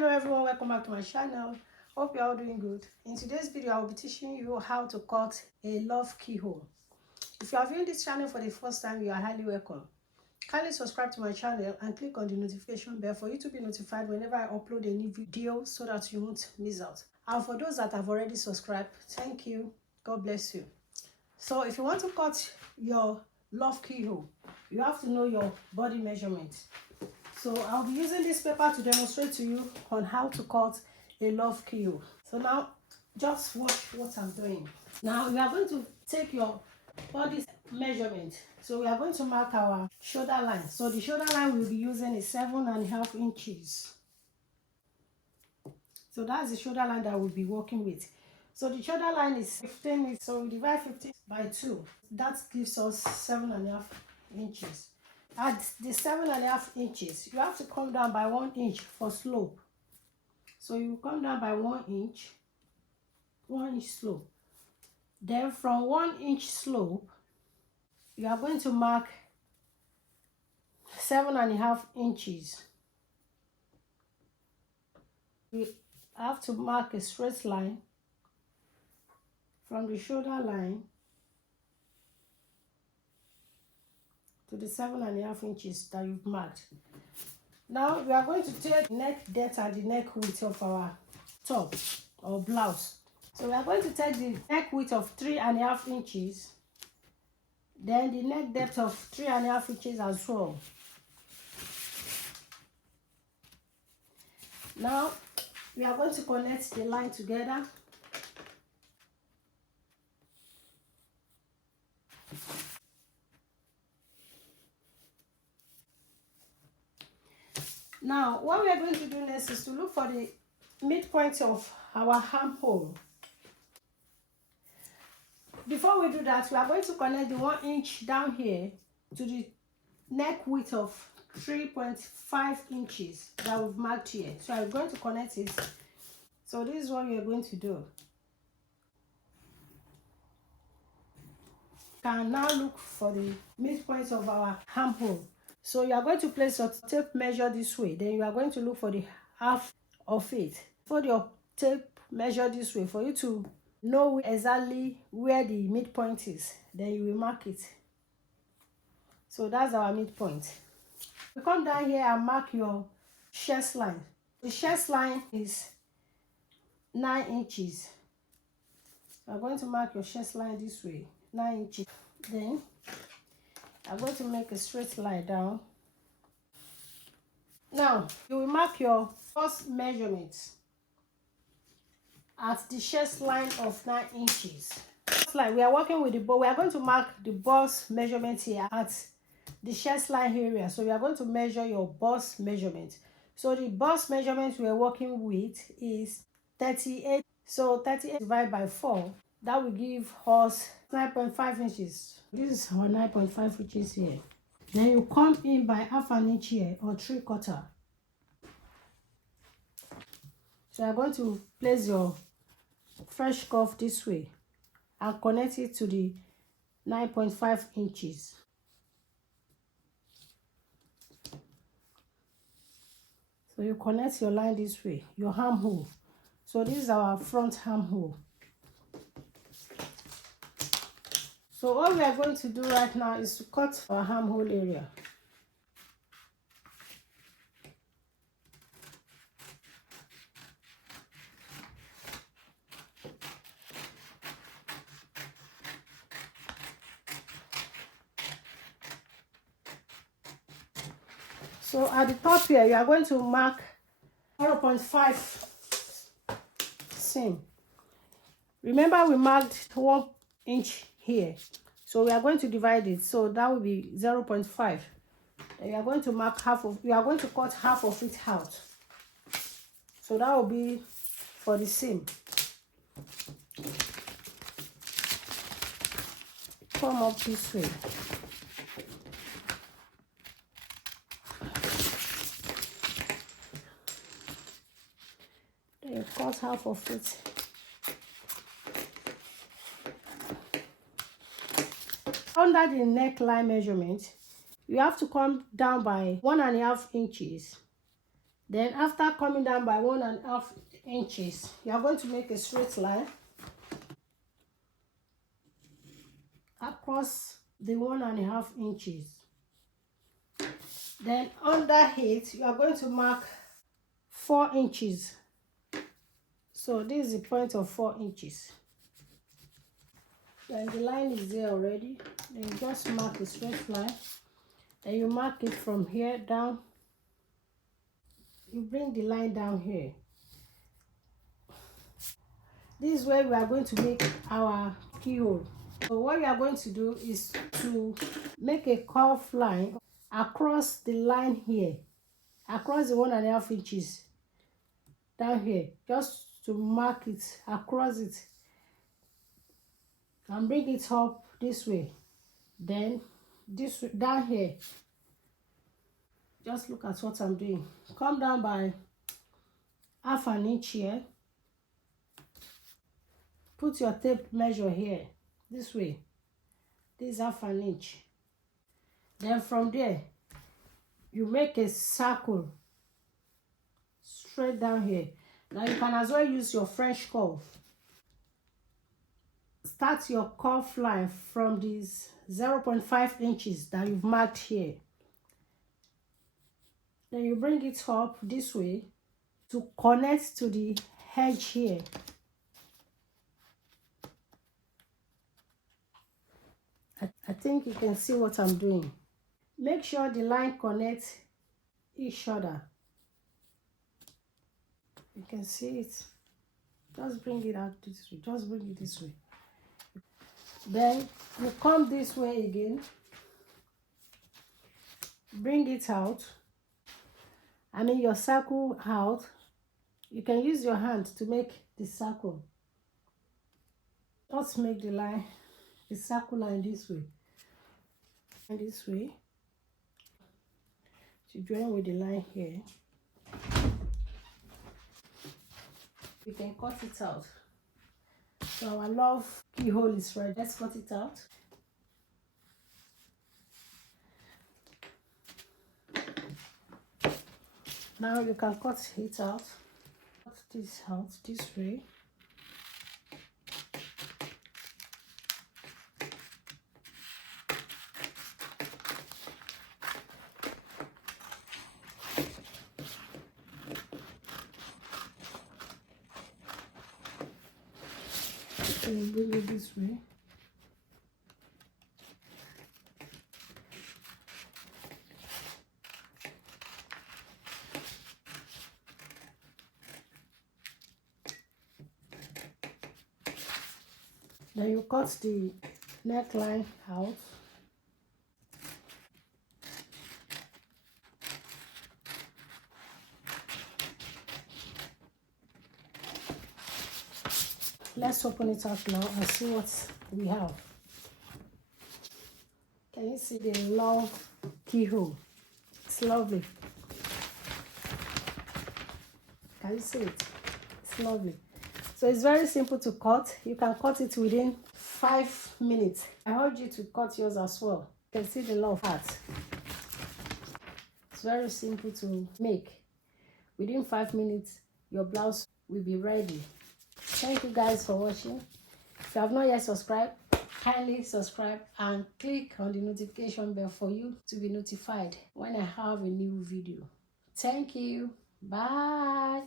Hello everyone, welcome back to my channel. Hope you're all doing good. In today's video, I will be teaching you how to cut a love keyhole. If you are viewing this channel for the first time, you are highly welcome. Kindly subscribe to my channel and click on the notification bell for you to be notified whenever I upload a new video so that you won't miss out. And for those that have already subscribed, thank you. God bless you. So if you want to cut your love keyhole, you have to know your body measurement. So I'll be using this paper to demonstrate to you on how to cut a love keyhole. So now just watch what I'm doing. Now we are going to take your body measurement. So we are going to mark our shoulder line. So the shoulder line we'll be using is 7.5 inches. So that's the shoulder line that we'll be working with. So the shoulder line is 15, so we divide 15 by 2. That gives us 7.5 inches. At the 7.5 inches, you have to come down by 1 inch for slope. So you come down by 1 inch slope. Then from 1 inch slope, you are going to mark 7.5 inches. We have to mark a straight line from the shoulder line to the 7.5 inches that you've marked. Now we are going to take neck depth and the neck width of our top or blouse. So we are going to take the neck width of 3.5 inches, then the neck depth of 3.5 inches as well. Now we are going to connect the line together. Now, what we are going to do next is to look for the midpoint of our armhole. Before we do that, we are going to connect the 1 inch down here to the neck width of 3.5 inches that we've marked here. So I'm going to connect it. So this is what we are going to do. Can now look for the midpoint of our armhole. So you are going to place your tape measure this way. Then you are going to look for the half of it. Put your tape measure this way for you to know exactly where the midpoint is. Then you will mark it. So that's our midpoint. You come down here and mark your chest line. The chest line is 9 inches. You are going to mark your chest line this way, 9 inches. Then I'm going to make a straight line down. Now, you will mark your first measurement at the chest line of 9 inches. Just like we are working with the bow, we are going to mark the bust measurement here at the chest line area. So we are going to measure your bust measurement. So the bust measurement we are working with is 38. So 38 divided by 4, that will give us 9.5 inches. This is our 9.5 inches here. Then you come in by half an inch here or 3/4. So you're going to place your fresh cuff this way and connect it to the 9.5 inches. So you connect your line this way, your armhole. So this is our front armhole. So all we are going to do right now is to cut our armhole area. So at the top here, you are going to mark 0.5 seam. Remember we marked 1 inch here. So we are going to divide it. So that will be 0.5. And you are going to mark half of, you are going to cut half of it out. So that will be for the seam. Come up this way. Then you cut half of it. Under the neckline measurement, you have to come down by 1.5 inches. Then after coming down by 1.5 inches, you are going to make a straight line across the 1.5 inches. Then under it, you are going to mark 4 inches. So this is the point of 4 inches. Then the line is there already. Then you just mark a straight line. Then you mark it from here down. You bring the line down here. This is where we are going to make our keyhole. So what we are going to do is to make a curved line across the line here, across the 1.5 inches down here, just to mark it across it, and bring it up this way. Then this way, down here, just look at what I'm doing. Come down by 1/2 inch here. Put your tape measure here, this way. This is 1/2 inch. Then from there, you make a circle straight down here. Now you can as well use your French curve. Start your curve line from these 0.5 inches that you've marked here. Then you bring it up this way to connect to the edge here. I think you can see what I'm doing. Make sure the line connects each other. You can see it. Just bring it out this way. Just bring it this way. Then you come this way again. Bring it out. I mean your circle out. You can use your hand to make the circle. Just make the line, the circle line this way. And this way. To join with the line here. We can cut it out. So our love keyhole is ready. Let's cut it out. Now you can cut it out. Cut this out this way. And bring it this way. Then you cut the neckline out. Let's open it up now and see what we have. Can you see the love keyhole? It's lovely. Can you see it? It's lovely. So it's very simple to cut. You can cut it within 5 minutes. I urge you to cut yours as well. You can see the love heart. It's very simple to make. Within 5 minutes, your blouse will be ready. Thank you guys for watching. If you have not yet subscribed, kindly subscribe and click on the notification bell for you to be notified when I have a new video. Thank you. Bye.